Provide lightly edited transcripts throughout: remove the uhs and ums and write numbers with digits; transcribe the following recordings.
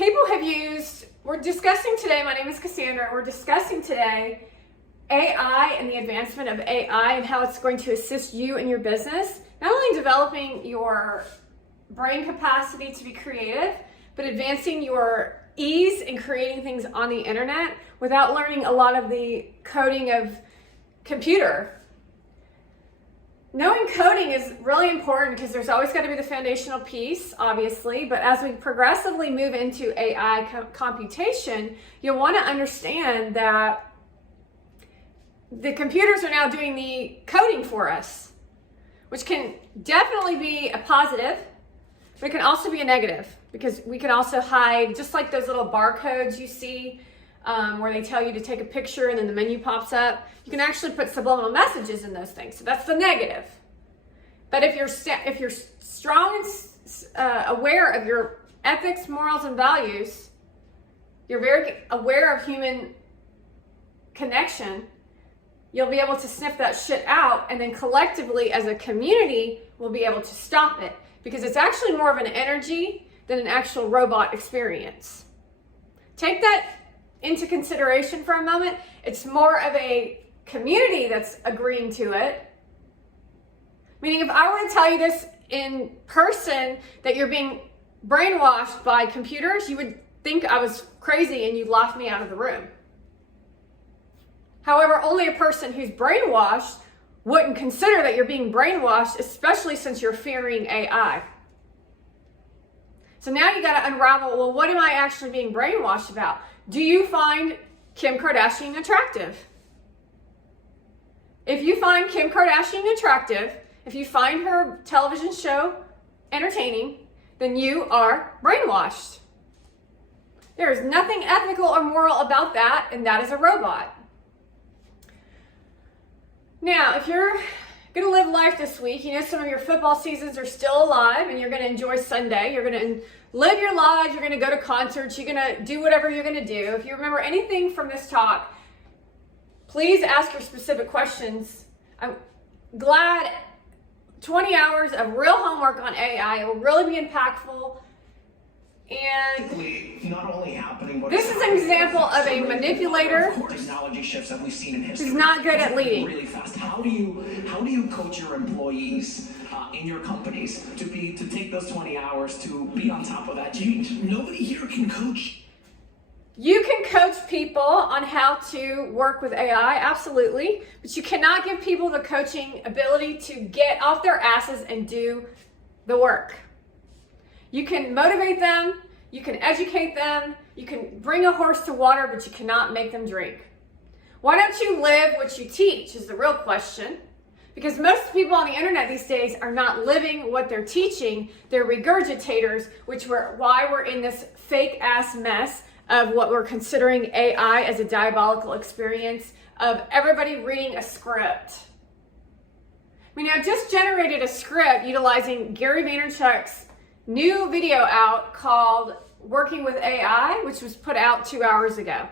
People have used, we're discussing today, my name is Cassandra, and we're discussing today AI and the advancement of AI and how it's going to assist you in your business, not only developing your brain capacity to be creative, but advancing your ease in creating things on the internet without learning a lot of the coding of computer. Knowing coding is really important because there's always got to be the foundational piece, obviously, but as we progressively move into AI computation, you'll want to understand that the computers are now doing the coding for us, which can definitely be a positive, but it can also be a negative because we can also hide, just like those little barcodes you see where they tell you to take a picture and then the menu pops up. You can actually put subliminal messages in those things. So that's the negative. But if you're strong and aware of your ethics, morals, and values, you're very aware of human connection, you'll be able to sniff that shit out, and then collectively as a community, we'll be able to stop it because it's actually more of an energy than an actual robot experience. Take that into consideration for a moment. It's more of a community that's agreeing to it. Meaning, if I were to tell you this in person, that you're being brainwashed by computers, you would think I was crazy and you'd laugh me out of the room. However, only a person who's brainwashed wouldn't consider that you're being brainwashed, especially since you're fearing AI. So now you got to unravel, well, what am I actually being brainwashed about? Do you find Kim Kardashian attractive? If you find Kim Kardashian attractive, if you find her television show entertaining, then you are brainwashed. There is nothing ethical or moral about that, and that is a robot. Now, if you're going to live life this week, you know some of your football seasons are still alive and you're going to enjoy Sunday. You're going to live your lives. You're going to go to concerts. You're going to do whatever you're going to do. If you remember anything from this talk, please ask your specific questions. I'm glad 20 hours of real homework on AI will really be impactful. And not only happening, but this is an example of a manipulator technology shifts that we've seen in history. who's not good at leading. Really fast. How do you coach your employees in your companies to take those 20 hours to be on top of that change? Nobody here can coach. You can coach people on how to work with AI, absolutely, but you cannot give people the coaching ability to get off their asses and do the work. You can motivate them, you can educate them, you can bring a horse to water, but you cannot make them drink. Why don't you live what you teach is the real question. Because most people on the internet these days are not living what they're teaching. They're regurgitators, why we're in this fake ass mess of what we're considering AI as a diabolical experience of everybody reading a script. I mean, I just generated a script utilizing Gary Vaynerchuk's new video out called Working with AI, which was put out 2 hours ago.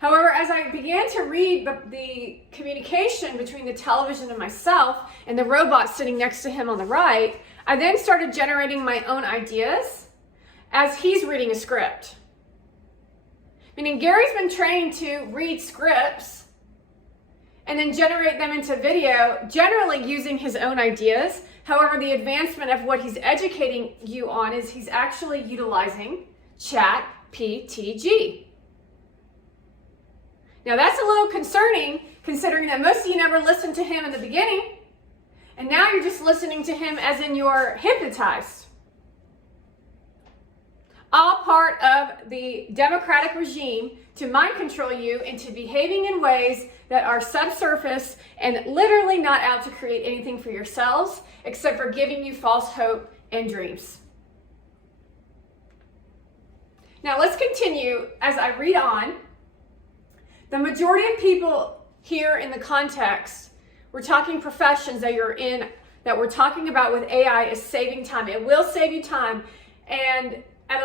However, as I began to read the communication between the television and myself and the robot sitting next to him on the right, I then started generating my own ideas as he's reading a script. Meaning Gary's been trained to read scripts and then generate them into video, generally using his own ideas. However, the advancement of what he's educating you on is he's actually utilizing ChatGPT. Now that's a little concerning considering that most of you never listened to him in the beginning, and now you're just listening to him as in you're hypnotized. All part of the democratic regime to mind control you into behaving in ways that are subsurface and literally not out to create anything for yourselves except for giving you false hope and dreams. Now let's continue as I read on. The majority of people here in the context, we're talking professions that you're in, that we're talking about with AI is saving time. It will save you time, and at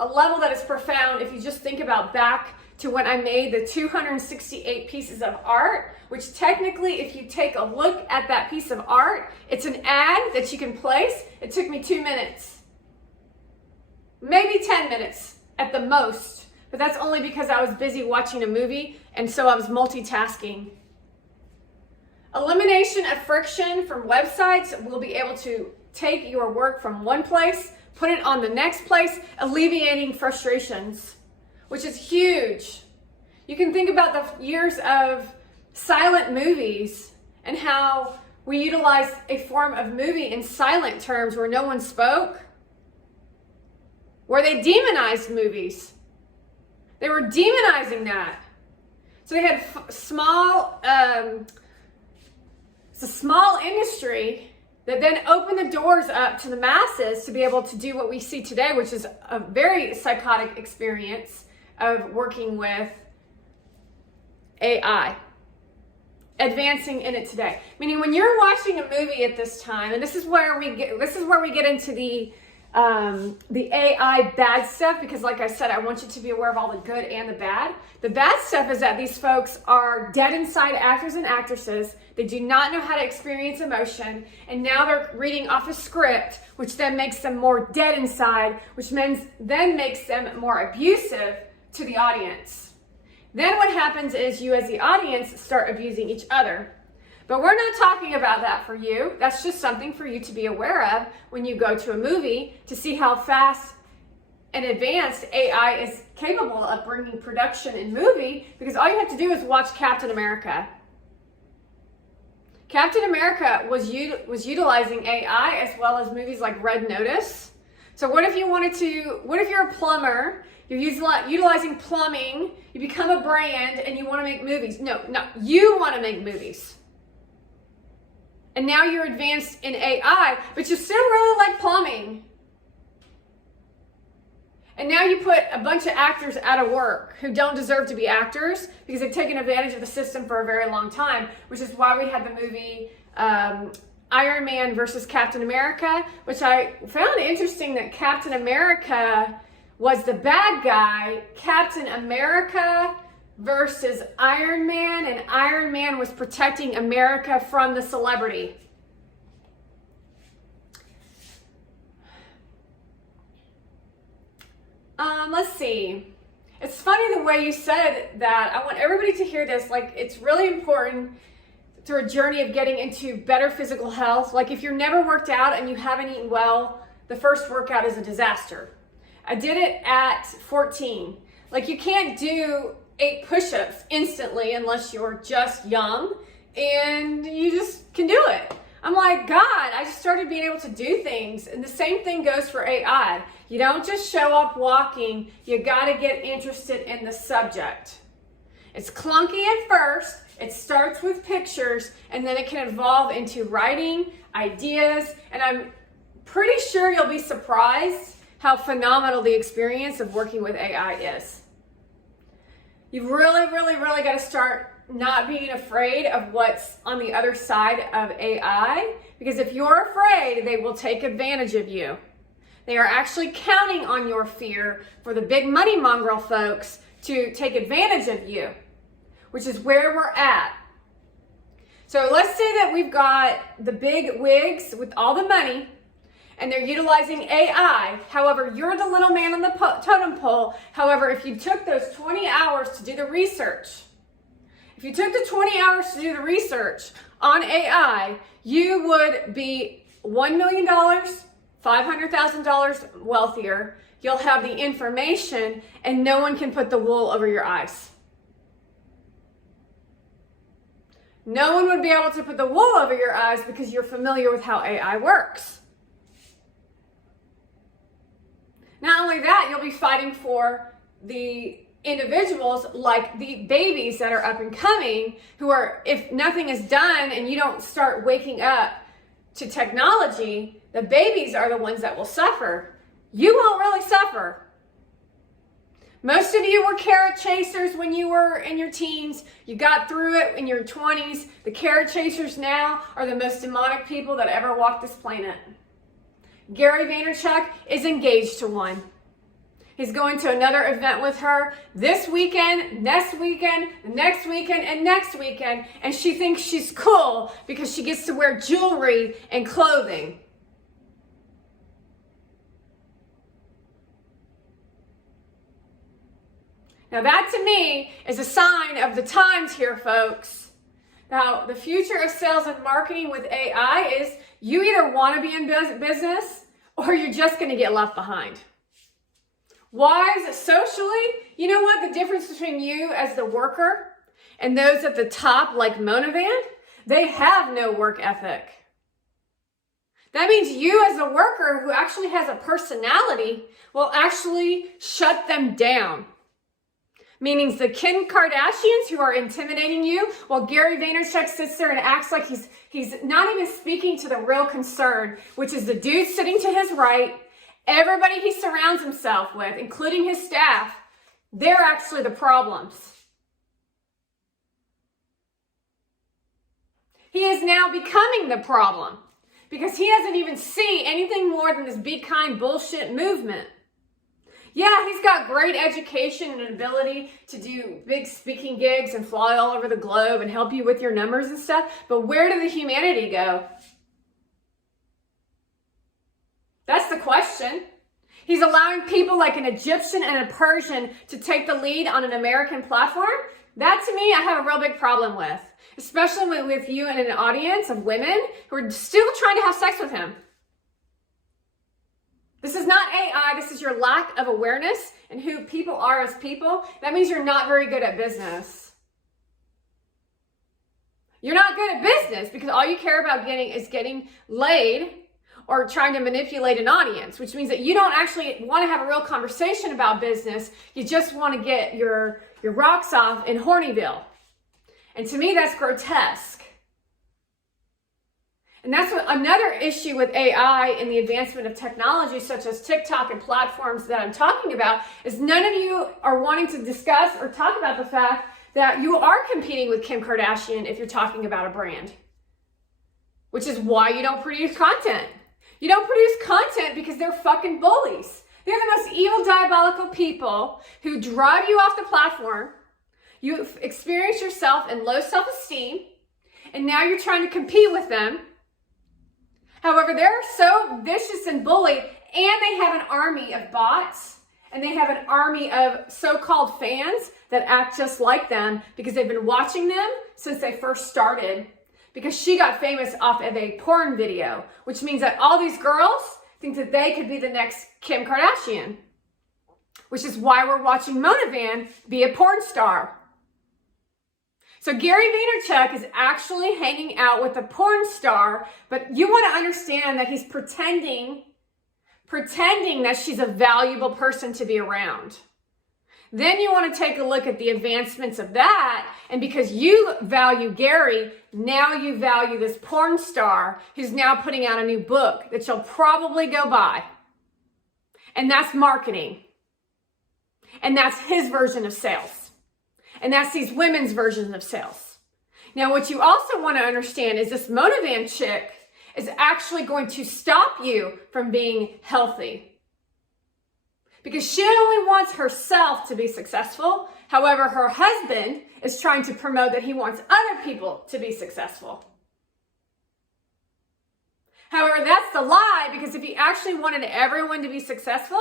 a level that is profound if you just think about back to when I made the 268 pieces of art, which technically, if you take a look at that piece of art, it's an ad that you can place. It took me 2 minutes, maybe 10 minutes at the most, but that's only because I was busy watching a movie, and so I was multitasking. Elimination of friction from websites will be able to take your work from one place, put it on the next place, alleviating frustrations, which is huge. You can think about the years of silent movies and how we utilized a form of movie in silent terms where no one spoke, where they demonized movies. They were demonizing that. So they had it's a small industry that then opened the doors up to the masses to be able to do what we see today, which is a very psychotic experience of working with AI, advancing in it today. Meaning when you're watching a movie at this time, and this is where we get into the AI bad stuff, because like I said, I want you to be aware of all the good and the bad. The bad stuff is that these folks are dead inside actors and actresses. They do not know how to experience emotion, and now they're reading off a script, which then makes them more dead inside, which then makes them more abusive to the audience. Then what happens is you as the audience start abusing each other. But we're not talking about that for you. That's just something for you to be aware of when you go to a movie to see how fast and advanced AI is capable of bringing production in movie, because all you have to do is watch Captain America. Captain America was utilizing AI as well as movies like Red Notice. So what if you're a plumber, you're utilizing plumbing, you become a brand and you want to make movies. No, you want to make movies. And now you're advanced in AI, but you still really like plumbing. And now you put a bunch of actors out of work who don't deserve to be actors because they've taken advantage of the system for a very long time, which is why we had the movie Iron Man versus Captain America, which I found interesting that Captain America was the bad guy, Captain America versus Iron Man, and Iron Man was protecting America from the celebrity. Let's see. It's funny the way you said that. I want everybody to hear this. Like, it's really important through a journey of getting into better physical health. Like, if you're never worked out and you haven't eaten well, the first workout is a disaster. I did it at 14. Like, you can't do 8 push-ups instantly unless you're just young and you just can do it. I'm like, God, I just started being able to do things. And the same thing goes for AI. You don't just show up walking. You got to get interested in the subject. It's clunky at first. It starts with pictures, and then it can evolve into writing, ideas, and I'm pretty sure you'll be surprised how phenomenal the experience of working with AI is. You've really got to start not being afraid of what's on the other side of AI, because if you're afraid, they will take advantage of you. They are actually counting on your fear for the big money mongrel folks to take advantage of you, which is where we're at. So let's say that we've got the big wigs with all the money and they're utilizing AI. However, you're the little man on the totem pole. However, if you took those 20 hours to do the research, if you took the 20 hours to do the research on AI, you would be $1 million, $500,000 wealthier. You'll have the information and no one can put the wool over your eyes. No one would be able to put the wool over your eyes because you're familiar with how AI works. Not only that, you'll be fighting for the individuals like the babies that are up and coming who are, if nothing is done and you don't start waking up to technology, the babies are the ones that will suffer. You won't really suffer. Most of you were carrot chasers when you were in your teens. You got through it in your 20s. The carrot chasers now are the most demonic people that ever walked this planet. Gary Vaynerchuk is engaged to one. He's going to another event with her this weekend, next weekend, the next weekend, and next weekend. And she thinks she's cool because she gets to wear jewelry and clothing. Now that to me is a sign of the times here, folks. Now, the future of sales and marketing with AI is you either want to be in business or you're just going to get left behind. Wise socially, you know what? The difference between you as the worker and those at the top like Monovan, they have no work ethic. That means you as a worker who actually has a personality will actually shut them down. Meaning the Kim Kardashians who are intimidating you, while Gary Vaynerchuk sits there and acts like he's not even speaking to the real concern, which is the dude sitting to his right, everybody he surrounds himself with, including his staff, they're actually the problems. He is now becoming the problem because he doesn't even see anything more than this be kind bullshit movement. Yeah, he's got great education and ability to do big speaking gigs and fly all over the globe and help you with your numbers and stuff. But where did the humanity go? That's the question. He's allowing people like an Egyptian and a Persian to take the lead on an American platform. That to me, I have a real big problem with, especially with you and an audience of women who are still trying to have sex with him. This is not AI, this is your lack of awareness and who people are as people. That means you're not very good at business. You're not good at business because all you care about getting laid or trying to manipulate an audience, which means that you don't actually want to have a real conversation about business. You just want to get your rocks off in Hornyville. And to me, that's grotesque. And that's another issue with AI and the advancement of technology, such as TikTok and platforms that I'm talking about, is none of you are wanting to discuss or talk about the fact that you are competing with Kim Kardashian if you're talking about a brand, which is why you don't produce content. You don't produce content because they're fucking bullies. They're the most evil, diabolical people who drive you off the platform. You experience yourself in low self-esteem, and now you're trying to compete with them. However, they're so vicious and bully, and they have an army of bots, and they have an army of so-called fans that act just like them because they've been watching them since they first started, because she got famous off of a porn video, which means that all these girls think that they could be the next Kim Kardashian, which is why we're watching Monovan be a porn star. So Gary Vaynerchuk is actually hanging out with a porn star, but you want to understand that he's pretending that she's a valuable person to be around. Then you want to take a look at the advancements of that, and because you value Gary, now you value this porn star who's now putting out a new book that you'll probably go buy. And that's marketing. And that's his version of sales. And that's these women's versions of sales. Now, what you also want to understand is this Monovan chick is actually going to stop you from being healthy. Because she only wants herself to be successful. However, her husband is trying to promote that he wants other people to be successful. However, that's the lie, because if he actually wanted everyone to be successful,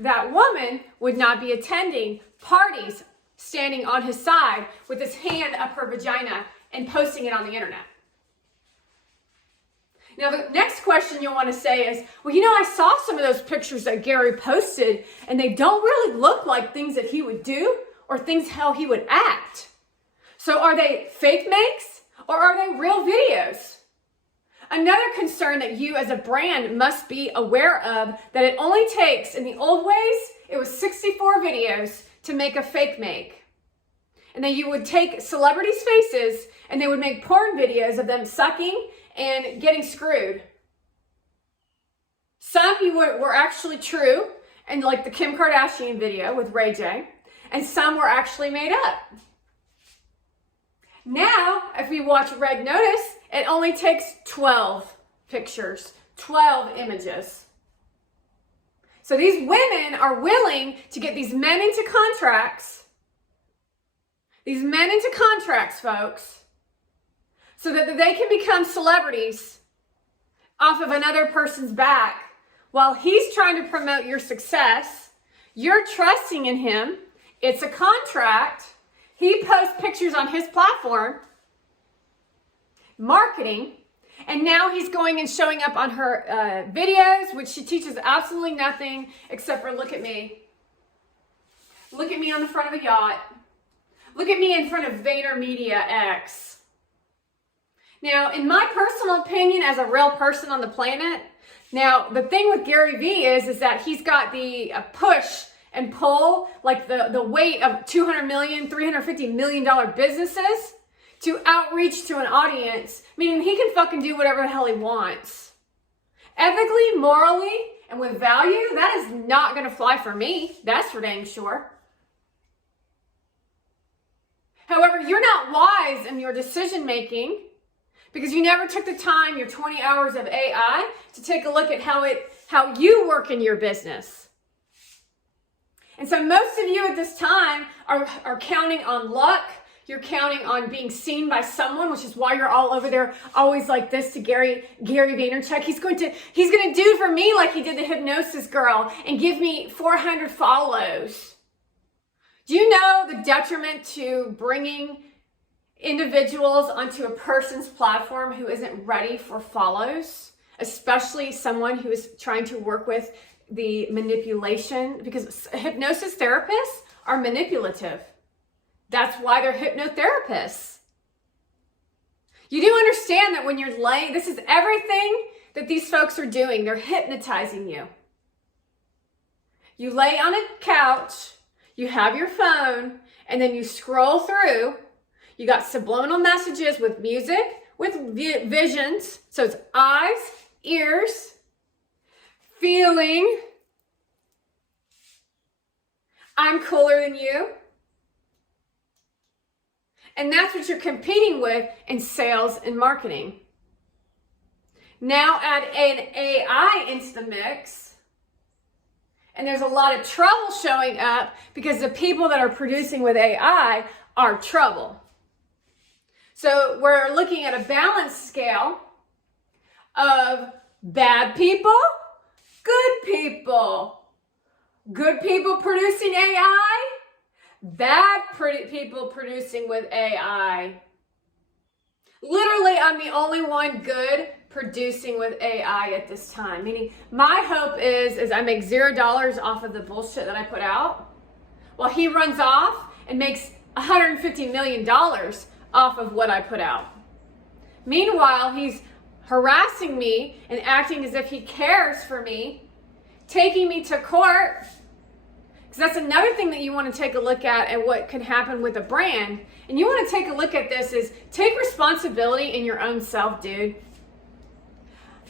that woman would not be attending parties, standing on his side with his hand up her vagina and posting it on the internet. Now, the next question you'll want to say is, well, I saw some of those pictures that Gary posted, and they don't really look like things that he would do or things how he would act. So are they fake makes or are they real videos? Another concern that you as a brand must be aware of, that it only takes, in the old ways, it was 64 videos to make a fake make. And then you would take celebrities' faces and they would make porn videos of them sucking and getting screwed. Some were actually true, and like the Kim Kardashian video with Ray J, and some were actually made up. Now, if we watch Red Notice, it only takes 12 pictures, 12 images. So these women are willing to get these men into contracts. These men into contracts, folks, so that they can become celebrities off of another person's back while he's trying to promote your success. You're trusting in him It's a contract. He posts pictures on his platform, marketing, and now he's going and showing up on her videos, which she teaches absolutely nothing except for look at me. Look at me on the front of a yacht. Look at me in front of VaynerMedia X. Now, in my personal opinion, as a real person on the planet, now the thing with Gary Vee is that he's got the push and pull, like the weight of $200 million, $350 million businesses to outreach to an audience, meaning he can fucking do whatever the hell he wants. Ethically, morally, and with value, that is not going to fly for me. That's for dang sure. However, you're not wise in your decision making because you never took the time, your 20 hours of AI, to take a look at how you work in your business. And so most of you at this time are counting on luck. You're counting on being seen by someone, which is why you're all over there always like this to Gary Vaynerchuk. He's going to do for me like he did the hypnosis girl and give me 400 follows. Do you know the detriment to bringing individuals onto a person's platform who isn't ready for follows, especially someone who is trying to work with the manipulation? Because hypnosis therapists are manipulative. That's why they're hypnotherapists. You do understand that when you're laying, this is everything that these folks are doing. They're hypnotizing you. You lay on a couch, you have your phone, and then you scroll through. You got subliminal messages with music, with visions. So it's eyes, ears, feeling, I'm cooler than you. And that's what you're competing with in sales and marketing. Now add an AI into the mix, and there's a lot of trouble showing up because the people that are producing with AI are trouble. So we're looking at a balance scale of bad people, good people. Good people producing AI, bad people producing with AI. Literally, I'm the only one good producing with AI at this time. Meaning, my hope is I make $0 off of the bullshit that I put out, while he runs off and makes $150 million off of what I put out. Meanwhile, he's harassing me and acting as if he cares for me, taking me to court. Because that's another thing that you want to take a look at and what can happen with a brand. And you want to take a look at this is take responsibility in your own self, dude.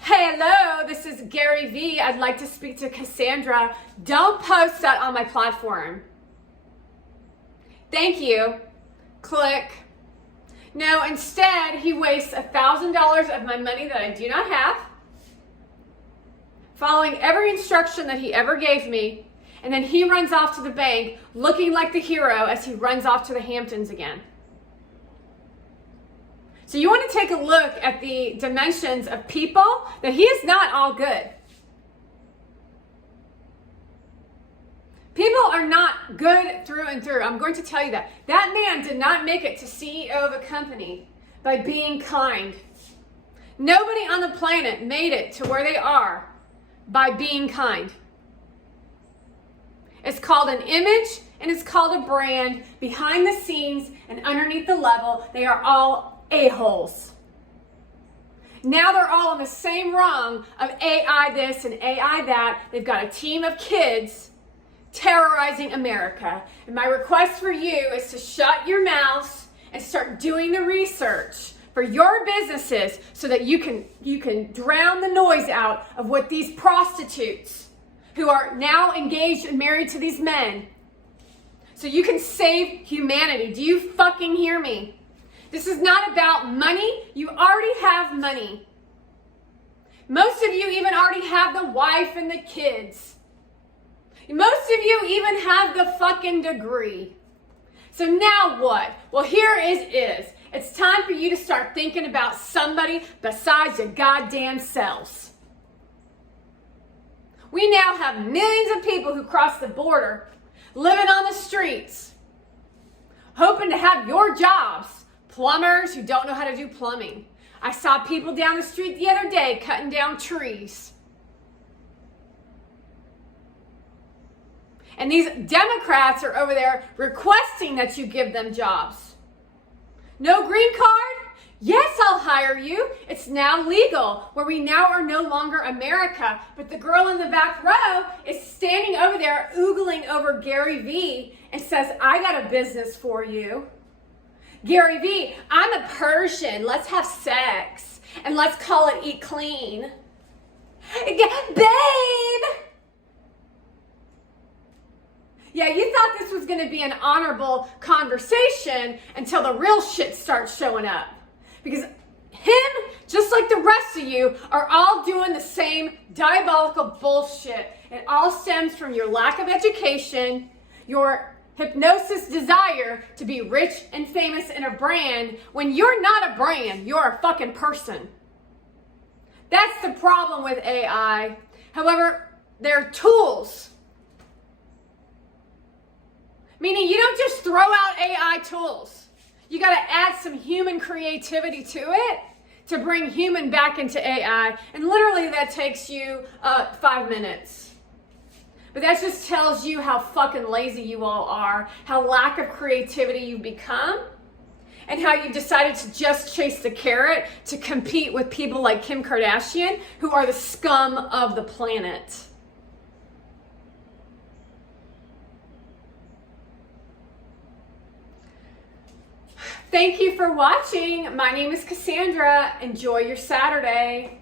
Hello, this is Gary Vee. I'd like to speak to Cassandra. Don't post that on my platform. Thank you. Click. No, instead, he wastes $1,000 of my money that I do not have, following every instruction that he ever gave me, and then he runs off to the bank looking like the hero as he runs off to the Hamptons again. So you want to take a look at the dimensions of people, that he is not all good. People are not good through and through. I'm going to tell you that. That man did not make it to CEO of a company by being kind. Nobody on the planet made it to where they are by being kind. It's called an image and it's called a brand. Behind the scenes and underneath the level, they are all a-holes. Now they're all on the same rung of AI this and AI that. They've got a team of kids terrorizing America. And my request for you is to shut your mouths and start doing the research for your businesses so that you can drown the noise out of what these prostitutes who are now engaged and married to these men, so you can save humanity. Do you fucking hear me? This is not about money. You already have money. Most of you even already have the wife and the kids. Most of you even have the fucking degree. So now what? Well, here is. It's time for you to start thinking about somebody besides your goddamn selves. We now have millions of people who cross the border living on the streets, hoping to have your jobs. Plumbers who don't know how to do plumbing. I saw people down the street the other day cutting down trees. And these Democrats are over there requesting that you give them jobs. No green card? Yes, I'll hire you. It's now legal, where we now are no longer America. But the girl in the back row is standing over there oogling over Gary Vee and says, I got a business for you. Gary Vee, I'm a Persian. Let's have sex. And let's call it Eat Clean. Babe! Yeah, you thought this was going to be an honorable conversation until the real shit starts showing up. Because him, just like the rest of you, are all doing the same diabolical bullshit. It all stems from your lack of education, your hypnosis desire to be rich and famous in a brand when you're not a brand, you're a fucking person. That's the problem with AI. However, they're tools. Meaning you don't just throw out AI tools. You got to add some human creativity to it to bring human back into AI. And literally that takes you 5 minutes. But that just tells you how fucking lazy you all are, how lack of creativity you've become, and how you decided to just chase the carrot to compete with people like Kim Kardashian, who are the scum of the planet. Thank you for watching. My name is Cassandra. Enjoy your Saturday.